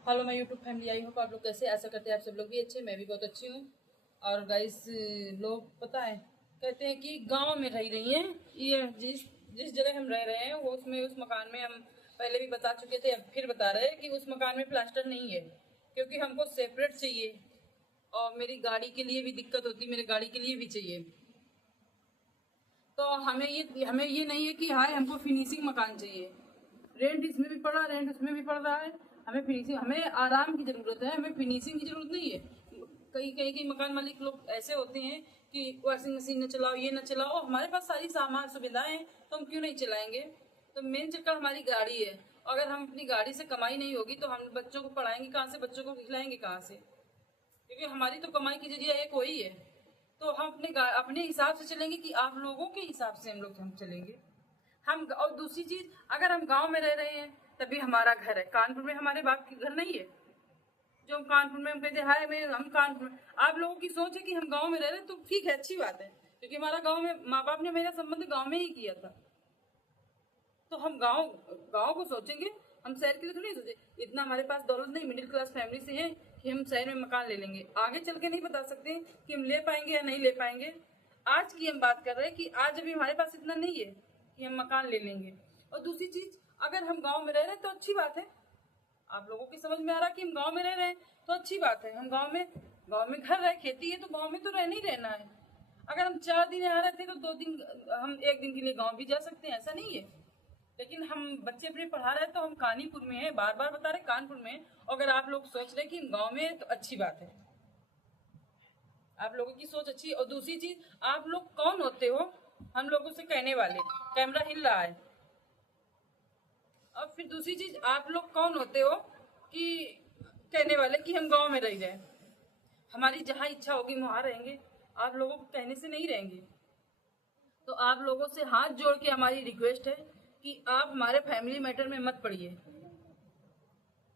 Hello my YouTube family, I hope आप लोग कैसे, आशा करते हैं आप सब लोग भी अच्छे, मैं भी बहुत अच्छी हूँ। और गाइस, लोग पता है कहते हैं कि गांव में रह रही हैं। ये जिस जिस जगह हम रह रहे हैं वो उसमें उस मकान में हम पहले भी बता चुके थे, अब फिर बता रहे हैं कि उस मकान में प्लास्टर नहीं है, क्योंकि हमको सेपरेट चाहिए। और मेरी गाड़ी के लिए भी दिक्कत होती, मेरी गाड़ी के लिए भी चाहिए। तो हमें ये नहीं है कि हाय हमको फिनिशिंग मकान चाहिए। रेंट इसमें भी पड़ रहा है, रेंट उसमें भी पड़ रहा है। हमें फिनिशिंग, हमें आराम की जरूरत है, हमें फिनिशिंग की जरूरत नहीं है। कई मकान मालिक लोग ऐसे होते हैं कि वॉशिंग मशीन न चलाओ, ये न चलाओ। हमारे पास सारी सामान सुविधाएं हैं तो हम क्यों नहीं चलाएंगे। तो मेन चक्कर हमारी गाड़ी है। अगर हम अपनी गाड़ी से कमाई नहीं होगी तो हम बच्चों को पढ़ाएंगे कहाँ से, बच्चों को खिलाएंगे कहाँ से, क्योंकि हमारी तो कमाई की जरिया एक वही है। तो हम अपने हिसाब से चलेंगे कि आप लोगों के हिसाब से हम चलेंगे। और दूसरी चीज, अगर हम गांव में रह रहे हैं तभी हमारा घर है। कानपुर में हमारे बाप के घर नहीं है जो हम कानपुर में हम कहते हाय में हम कानपुर में। आप लोगों की सोच है कि हम गांव में रह रहे हैं, तो ठीक है, अच्छी बात है, क्योंकि हमारा गांव में माँ बाप ने मेरा संबंध गांव में ही किया था। तो हम गांव गांव को सोचेंगे, हम शहर के लिए थोड़ी सोचे। इतना हमारे पास दौलत नहीं, मिडिल क्लास फैमिली से है कि हम शहर में मकान ले लेंगे। आगे चल के नहीं बता सकते कि हम ले पाएंगे या नहीं ले पाएंगे। आज की हम बात कर रहे हैं कि आज अभी हमारे पास इतना नहीं है कि हम मकान ले लेंगे। और दूसरी चीज, अगर हम गाँव में रह रहे हैं तो अच्छी बात है। आप लोगों की समझ में आ रहा है कि हम गाँव में रह रहे हैं तो अच्छी बात है। हम गाँव में घर रहे, खेती है तो गाँव में तो रहना ही रहना है। अगर हम 4 दिन यहाँ रहते तो 2 दिन, हम 1 दिन के लिए गाँव भी जा सकते हैं, ऐसा नहीं है। लेकिन हम बच्चे अपने पढ़ा रहे हैं तो हम कानपुर में हैं, बार बार बता रहे कानपुर में। अगर आप लोग सोच रहे हैं कि हम गाँव में हैं तो अच्छी बात है, आप लोगों की सोच अच्छी है। और दूसरी चीज, आप लोग कौन होते हो हम लोगों से कहने वाले। कैमरा हिल रहा है। और फिर दूसरी चीज, आप लोग कौन होते हो कि कहने वाले कि हम गांव में रह जाए। हमारी जहां इच्छा होगी वहां रहेंगे, आप लोगों को कहने से नहीं रहेंगे। तो आप लोगों से हाथ जोड़ के हमारी रिक्वेस्ट है कि आप हमारे फैमिली मैटर में मत पड़िए।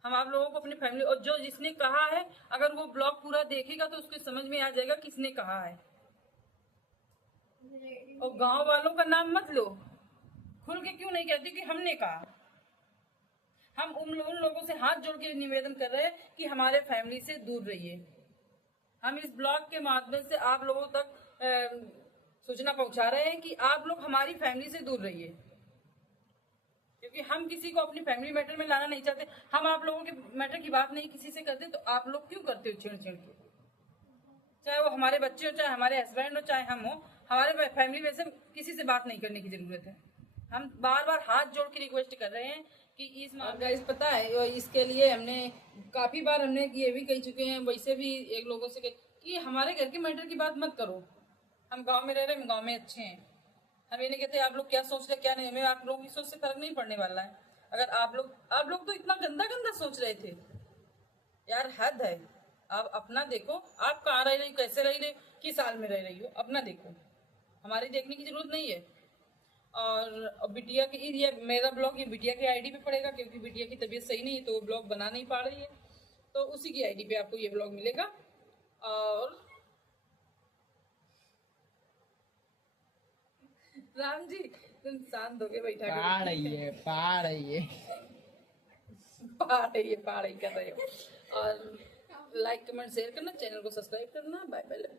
हम आप लोगों को अपनी फैमिली, और जो जिसने कहा है अगर वो ब्लॉग पूरा देखेगा तो उसको समझ में आ जाएगा किसने कहा है। और गांव वालों का नाम मत लो, खुल के क्यों नहीं कहते कि हमने कहा। हम उन लोगों से हाथ जोड़ के निवेदन कर रहे हैं कि हमारे फैमिली से दूर रहिए। हम इस ब्लॉग के माध्यम से आप लोगों तक सूचना पहुंचा रहे हैं कि आप लोग हमारी फैमिली से दूर रहिए, क्योंकि हम किसी को अपनी फैमिली मैटर में लाना नहीं चाहते। हम आप लोगों के मैटर की बात नहीं किसी से करते, तो आप लोग क्यों करते हो छेड़ छेड़ के। चाहे वो हमारे बच्चे हो, चाहे हमारे हस्बैंड हो, चाहे हम हो, हमारे फैमिली में से किसी से बात नहीं करने की जरूरत है। हम बार बार हाथ जोड़ के रिक्वेस्ट कर रहे हैं कि इस गाइस पता है, और इसके लिए हमने काफी बार हमने ये भी कह चुके हैं, वैसे भी एक लोगों से कि हमारे घर के मैटर की बात मत करो। हम गांव में रह रहे हैं, गांव में अच्छे हैं। हम ये नहीं कहते आप लोग क्या सोच रहे क्या नहीं, हमें आप लोगों की सोच से फर्क नहीं पड़ने वाला है। अगर आप लोग तो इतना गंदा गंदा सोच रहे थे यार, हद है। आप अपना देखो, आप कहाँ रह रही हो, कैसे रह रही हो, किस साल में रह रही हो, अपना देखो। हमारी देखने की जरूरत नहीं है। और बिटिया की ये मेरा ब्लॉग ये बिटिया की आईडी पे पड़ेगा, क्योंकि बिटिया की तबीयत सही नहीं है तो वो ब्लॉग बना नहीं पा रही है, तो उसी की आईडी पे आपको ये ब्लॉग मिलेगा। और राम जी, तुम शांत हो गए, बैठा पा रही है पा रही है पा रही कर रहे हो। और लाइक कमेंट शेयर करना, चैनल को सब्सक्राइब करना। Bye bye.